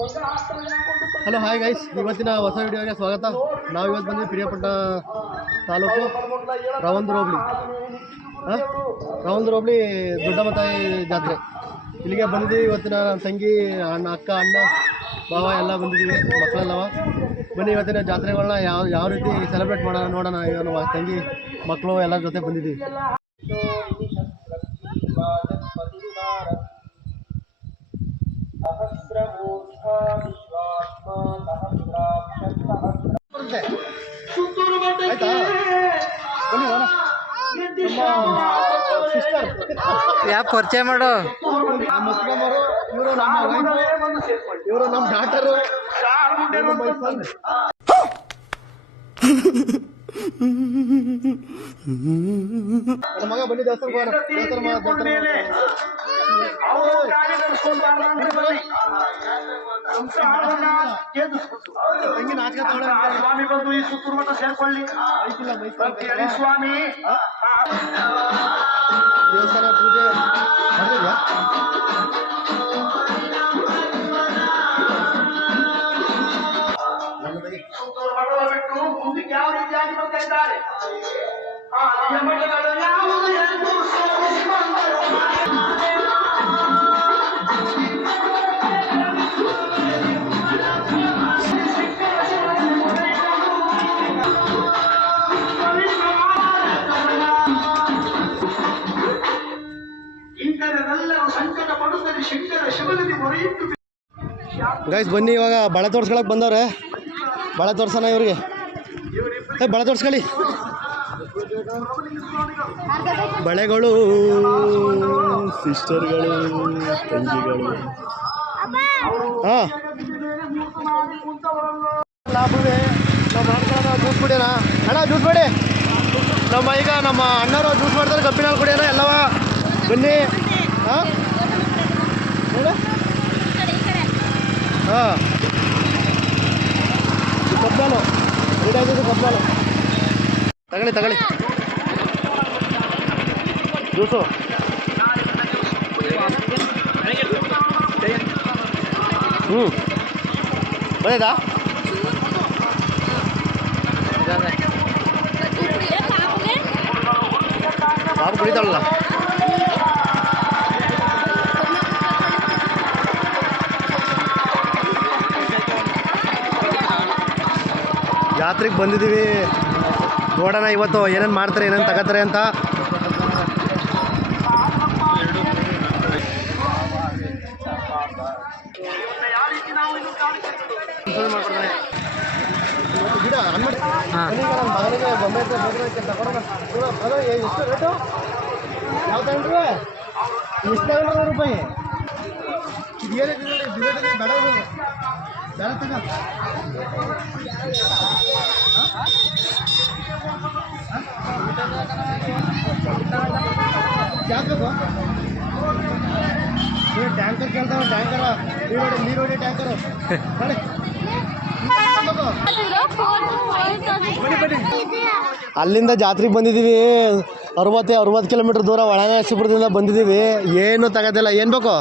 Hello hi guys, ಇವತ್ತಿನ ಹೊಸ ವಿಡಿಯೋಗೆ ಸ್ವಾಗತ. ನಾವು ಇವತ್ತು ಬಂದ್ವಿ ಪ್ರಿಯಾಪಟ್ಟಣ ತಾಲೂಕು ರವಂದ್ರ ಹೋಬಳಿ ದೊಡ್ಡಮ್ಮತಾಯಿ ಜಾತ್ರೆ. ಇಲ್ಲಿಗೆ ಬಂದಿದ್ದೀವಿ. ಇವತ್ತಿನ ತಂಗಿ ಅಕ್ಕ ಅಣ್ಣ ಭಾವ ಎಲ್ಲ ಬಂದಿದ್ದೀವಿ, ಮಕ್ಕಳೆಲ್ಲವ. ಬನ್ನಿ ಇವತ್ತಿನ ಜಾತ್ರೆಗಳನ್ನ ಯಾವ ರೀತಿ ಸೆಲೆಬ್ರೇಟ್ ಮಾಡೋಣ ನೋಡೋಣ. ಈಗ ನಮ್ಮ ತಂಗಿ ಮಕ್ಕಳು ಎಲ್ಲರ ಜೊತೆ ಬಂದಿದ್ದೀವಿ. ಯಾಕೆ ಪರಿಚಯ ಮಾಡು. ಇವರು ನಮ್ಮ ಡಾಕ್ಟರು. ನನ್ನ ಮಗ ಬನ್ನಿ ದೇವಸ್ಥಾನ ಸ್ವಾಮಿ ಬಂದು ಈ ಸುತ್ತೂರು ಮಠ ಸೇರ್ಕೊಳ್ಳಿ ಸ್ವಾಮಿ. ದೇವಸ್ಥಾನ ಪೂಜೆ ಮಾಡಿದ್ಯಾ? ಸುತ್ತೂರು ಮಠ ಬಿಟ್ಟು ಮುಂದಕ್ಕೆ ಯಾವ ರೀತಿಯಾಗಿ ಬರ್ತಾ ಇದ್ದಾರೆ. ಮಠಗಳು ಯಾವುದು ಎಂದು ಗೈಸ್ ಬನ್ನಿ, ಇವಾಗ ಬಳೆ ತೋರ್ಸ್ಕೊಳಕ್ಕೆ ಬಂದವ್ರೆ. ಬಳೆ ತೋರ್ಸೋಣ ಇವ್ರಿಗೆ. ಬಳೆ ತೋರ್ಸ್ಕೊಳ್ಳಿ. ಬಳೆಗಳು, ಸಿಸ್ಟರ್ಗಳು, ತಂಗಿಗಳು. ಹಾಂ ಜ್ಯೂಸ್ ಕುಡಿಯೋಣ ಅಣ್ಣ, ಜ್ಯೂಸ್ ಮಾಡಿ. ಈಗ ನಮ್ಮ ಅಣ್ಣರು ಜ್ಯೂಸ್ ಮಾಡ್ತಾರೆ, ಕಬ್ಬಿನ ಹಾಲು ಕುಡಿಯೋಣ ಎಲ್ಲವ. ಬನ್ನಿ. ಹಾಂ ಹಾಂ ಕಬ್ಬಿನ ರೆಡಿ ಆಗಿದೆ. ಕಬ್ಬಿನ ತಗೊಳ್ಳಿ ಜ್ಯೂಸು. ಬಂದಾ ಪಾಪು ಕುಡಿತಾಳಲ್ಲ. ಜಾತ್ರೆಗೆ ಬಂದಿದ್ದೀವಿ, ನೋಡೋಣ ಇವತ್ತು ಏನೇನು ಮಾಡ್ತಾರೆ, ಏನೇನು ತಗೋತಾರೆ ಅಂತ. ಗಿಡ ಮಗನಿಗೆ ಬೊಂಬೆ ತಗೊಳ್ಳೋಣ. ಅದು ಎಷ್ಟು ರೇಟು? ಯಾವ ತಗೊಂಡ್ರು? ಎಷ್ಟು ತಗೊಂಡ್ರು? ₹100. ಇದೇನಿದೆ ಬೇಡ ಬೇಡ ತಗ. ಯಾಕಬೇಕು ಟ್ಯಾಂಕರ್ ಕೇಳ್ತಾವ? ಟ್ಯಾಂಕರ ನೀರೋಡಿ ಟ್ಯಾಂಕರು. ಅಲ್ಲಿಂದ ಜಾತ್ರೆಗೆ ಬಂದಿದ್ದೀವಿ. 60 ಕಿಲೋಮೀಟ್ರ್ ದೂರ ಒಳನಾಗಸೀಪುರದಿಂದ ಬಂದಿದ್ದೀವಿ. ಏನು ತಗೋದಿಲ್ಲ. ಏನು ಬೇಕು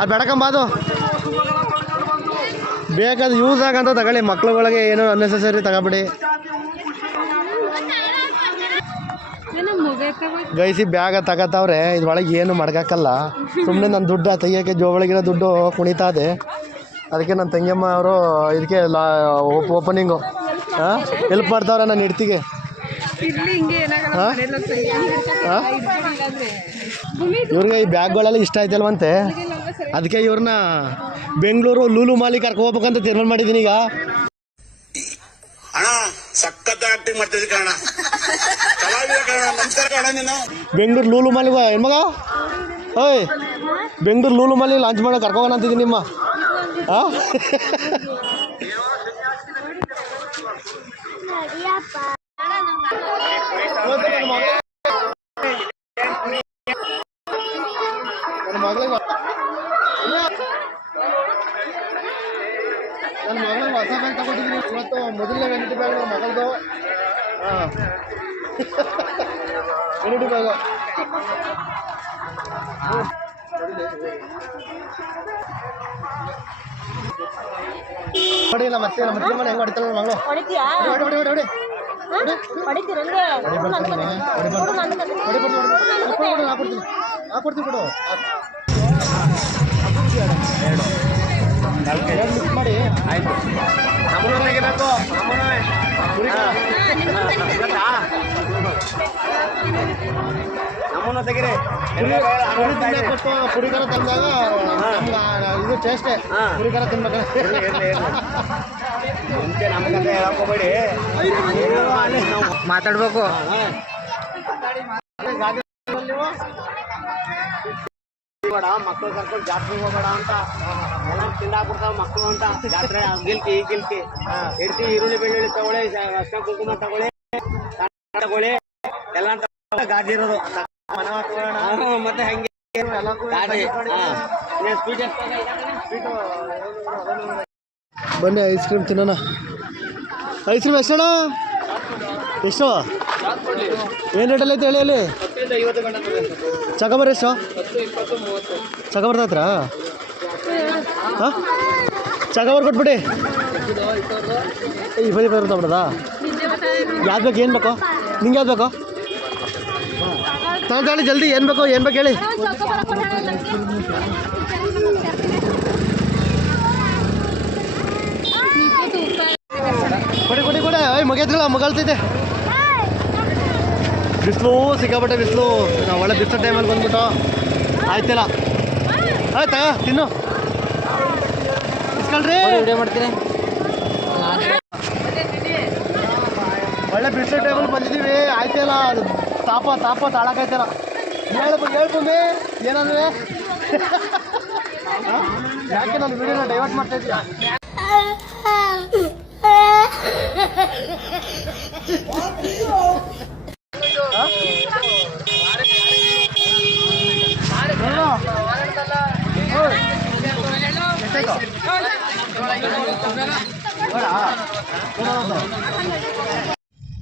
ಅದು ಬೇಡಕಂಬ. ಅದು ಬೇಕಾದ ಯೂಸ್ ಆಗಂತ ತಗೊಳ್ಳಿ. ಮಕ್ಳುಗಳಿಗೆ ಏನೋ ಅನ್ನೆಸೆಸರಿ ತಗೋಬೇಡಿ. ಗೈಸಿ ಬ್ಯಾಗ ತಗೋತಾವ್ರೆ. ಇದ್ರೊಳಗೆ ಏನು ಮಾಡ್ಕಕ್ಕಲ್ಲ. ಸುಮ್ಮನೆ ನನ್ನ ದುಡ್ಡು ತೆಗಿಯೋಕ್ಕೆ ಜೋಬಳಿಗಿರೋ ದುಡ್ಡು ಕುಣಿತಾ ಇದೆ. ಅದಕ್ಕೆ ನನ್ನ ತಂಗಿಯಮ್ಮ ಅವರು ಇದಕ್ಕೆ ಓಪನಿಂಗು ಹೆಲ್ಪ್ ಮಾಡ್ತಾವ್ರೆ ನನ್ನ ಹೆಡ್ತಿಗೆ. ಇವ್ರಿಗೆ ಈ ಬ್ಯಾಗ್ಗಳೆಲ್ಲ ಇಷ್ಟ ಆಯ್ತಲ್ವಂತೆ. ಅದಕ್ಕೆ ಇವ್ರನ್ನ ಬೆಂಗಳೂರು ಲೂಲು ಮಾಲಿ ಕರ್ಕೊ ಹೋಗ್ಬೇಕಂತ ತೀರ್ಮಾನ ಮಾಡಿದ್ದೀನಿ. ಈಗ ಬೆಂಗಳೂರು ಲೂಲು ಮಾಲಿ ಹೆಣ್ಮಗ, ಓಯ್ ಬೆಂಗಳೂರು ಲೂಲು ಮಾಲಿ ಲಾಂಚ್ ಮಾಡೋ ಕರ್ಕೋಗೋಣ ಅಂತಿದ್ದೀನಿ ನಿಮ್ಮ. ಹಾಂ ನನ್ನ ಮಗಳಿಗೆ ಹೊಸ ಬ್ಯಾಗ್ ತಗೊಂಡಿದ್ದೀನಿ ಇವತ್ತು. ಮೊದಲನೇ ವೆನಿಟಿ ಬ್ಯಾಗ್ ನನ್ನ ಮಗಳದು. ಹಾಂ ವೆನಿಟಿ ಬ್ಯಾಗು. ನೋಡಿ ಇಲ್ಲ ಮತ್ತೆ ನಮ್ಮ ಮನೆ ಹೆಂಗ್ ಹೊಡಿತಾಳ ಮಗಳು. ಹೊಡಿತೀಯಾ? ಹೊಡಿ ಹೊಡಿ ಹೊಡಿ ಹೊಡಿ ಹೊಡಿತೀರ ಹಂಗೆ? ಹಾಕೊಡ್ತೀನಿ ಕೊಡು. ಎರಡು ಮಿಕ್ಸ್ ಮಾಡಿ ಆಯ್ತು. ನಮ್ಮನ್ನು ತೆಗಿಬೇಕು. ನಮ್ಮನ್ನು ತೆಗಿರಿ. ಪುರಿಗಾರ ತಂದಾಗ ಇದು ಟೇಸ್ಟೇ ಪುರಿಗಾರ ತಿನ್ಬೇಕು. ಮುಂಚೆ ನಮ್ಗಂತ ಹೇಳಕೋಬೇಡಿ, ಮಾತಾಡ್ಬೇಕು. ಮಕ್ಕಳು ಕರ್ಕೊಂಡು ಜಾತ್ರೆಗೆ ಹೋಗಬೇಡ ಅಂತ ಎಲ್ಲ ತಿಂದಾಕ್ಬಿಡ್ತಾವ ಮಕ್ಕಳು ಅಂತ. ಜಾತ್ರೆ ಗಿಲ್ಕಿ ಈ ಗಿಲ್ಕಿ ಇಡ್ತಿ ಈರುಳ್ಳಿ ಬೆಳ್ಳುಳ್ಳಿ ತಗೊಳ್ಳಿ, ಅರ್ಶಿನ ಕುಂಕುಮ ತಗೊಳ್ಳಿ, ತಗೊಳ್ಳಿ ಎಲ್ಲ ಗಾಜಿ ಇರೋದು ಮತ್ತೆ ಹಂಗೆ ಬನ್ನಿ ಐಸ್ ಕ್ರೀಮ್ ತಿನ್ನೋಣ. ಐಸ್ ಕ್ರೀಮ್ ಎಷ್ಟಣ್ಣ? ಎಷ್ಟು ಏನು ರೇಟಲ್ಲಿ ಐತೆ ಹೇಳಿ ಅಲ್ಲಿ? ಚಕಬರ್ ಎಷ್ಟು? ಚಕಬರ್ದ ಹತ್ರ ಹಾಂ ಚಕಬರ್ ಕೊಟ್ಬಿಡಿ. 20 ತಗೊಬಿಡೋದಾ? ಯಾವ್ದು ಬೇಕು? ಏನು ಬೇಕು ನಿಂಗೆ? ಯಾವ್ದು ಬೇಕು ತಗೊಳ್ಳಿ ಜಲ್ದಿ. ಏನು ಬೇಕು ಹೇಳಿ. ಕೊಡಿ ಮಗಲ್ತೈತೆ. ಬಿಸಿಲು ಸಿಕ್ಕಾಪಟ್ಟೆ ಬಿಸಿಲು. ನಾವು ಒಳ್ಳೆ ಬಿಸಿಲು ಟೈಮಲ್ಲಿ ಬಂದ್ಬಿಟ್ಟು ಆಯ್ತಿಲ್ಲ. ಆಯ್ತಾ ತಿನ್ನು ಇಸ್ಕೊಳ್ರಿ. ವಿಡಿಯೋ ಮಾಡ್ತೀನಿ. ಒಳ್ಳೆ ಬಿಸಿಲು ಟೈಮಲ್ಲಿ ಬಂದಿದ್ದೀವಿ. ಆಯ್ತಿಲ್ಲ ತಾಪ ತಾಳಕಾಯ್ತಿಲ್ಲ. ಹೇಳ್ಬಂದೆ ಏನಂದ್ರೆ ಯಾಕೆ ನಾನು ವಿಡಿಯೋನ ಡೈವರ್ಟ್ ಮಾಡ್ತಾ ಇದ್ದೀಯಾ?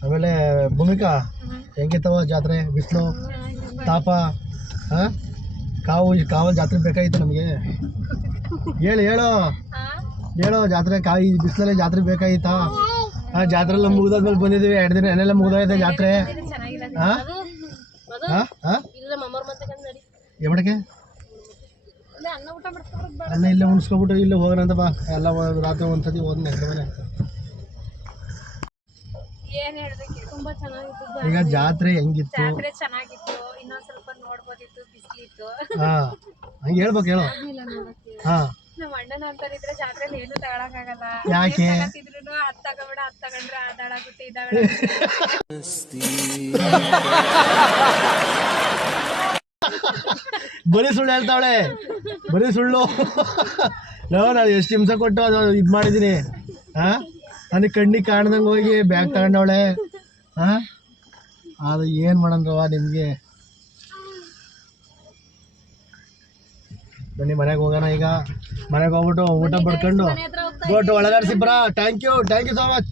ಆಮೇಲೆ ಭೂಮಿಕಾ ಹೆಂಗಿತ್ತವ ಜಾತ್ರೆ? ಬಿಸಿಲು ತಾಪ ಹಾಂ ಕಾವಲ್ ಜಾತ್ರೆ ಬೇಕಾಗಿತ್ತು ನಮಗೆ. ಹೇಳು ಜಾತ್ರೆ ಈ ಬಿಸಿಲಲ್ಲಿ ಜಾತ್ರೆ ಬೇಕಾಗಿತ್ತಾ? ಜಾತ್ರೆ ಎಲ್ಲ ಮುಗಿದಾದ್ಮೇಲೆ ಬಂದಿದ್ದೀವಿ. 2 ದಿನ ಏನೆಲ್ಲ ಮುಗಿದೋಯ್ತೆ ಜಾತ್ರೆ. ಹಾಂ ಎವಡಿಗೆ ಅನ್ನ ಇಲ್ಲೇ ಉಣಿಸ್ಕೊಬಿಟ್ಟು ಇಲ್ಲೇ ಹೋಗೋಣ ಅಂತ ಬಾ. ಎಲ್ಲ ರಾತ್ರಿ ಒಂದ್ಸತಿ ಹೋದ್ ನೆಕ್ಸ್ಟ್ ಮನೆ. ಈಗ ಜಾತ್ರೆ ಹೆಂಗಿತ್ತು? ಇನ್ನೊಂದ್ ಸ್ವಲ್ಪ ನೋಡ್ಬೋದಿತ್ತು, ಬಿಸಿಲಿತ್ತು. ಹಾಂ ಹಂಗೆ ಹೇಳ್ಬೇಕು. ಹೇಳು. ಹಾಂ ನಮ್ಮ ಅಣ್ಣನ ಅಂತಂದಿದ್ರೆ ಜಾತ್ರೆಲಿ ಏನು ತಗೊಳಕಾಗಲ್ಲ. ಯಾಕೆ? ಇದ್ರು ಅದ್ ತಗೊಂಡ್ರೆ ಅದಾಳಾಗುತ್ತೆ ಇದಾಳ. ಬರೀ ಸುಳ್ಳು ಹೇಳ್ತಾವಳೆ, ಬರೀ ಸುಳ್ಳು. ನಾನು ಎಷ್ಟು ಹಿಂಸೆ ಕೊಟ್ಟು ಅದು ಇದು ಮಾಡಿದ್ದೀನಿ. ಹಾಂ ನನಗೆ ಕಣ್ಣಿಗೆ ಕಾಣ್ದಂಗೆ ಹೋಗಿ ಬ್ಯಾಗ್ ತಗೊಂಡವಳೆ. ಹಾಂ ಅದು ಏನು ಮಾಡೋಣವ ನಿಮಗೆ. ಬನ್ನಿ ಮನೆಗೆ ಹೋಗೋಣ. ಈಗ ಮನೆಗೆ ಹೋಗ್ಬಿಟ್ಟು ಊಟ ಪಡ್ಕೊಂಡು ಒಳಗಾಡ್ಸಿ ಬರ. Thank you so much.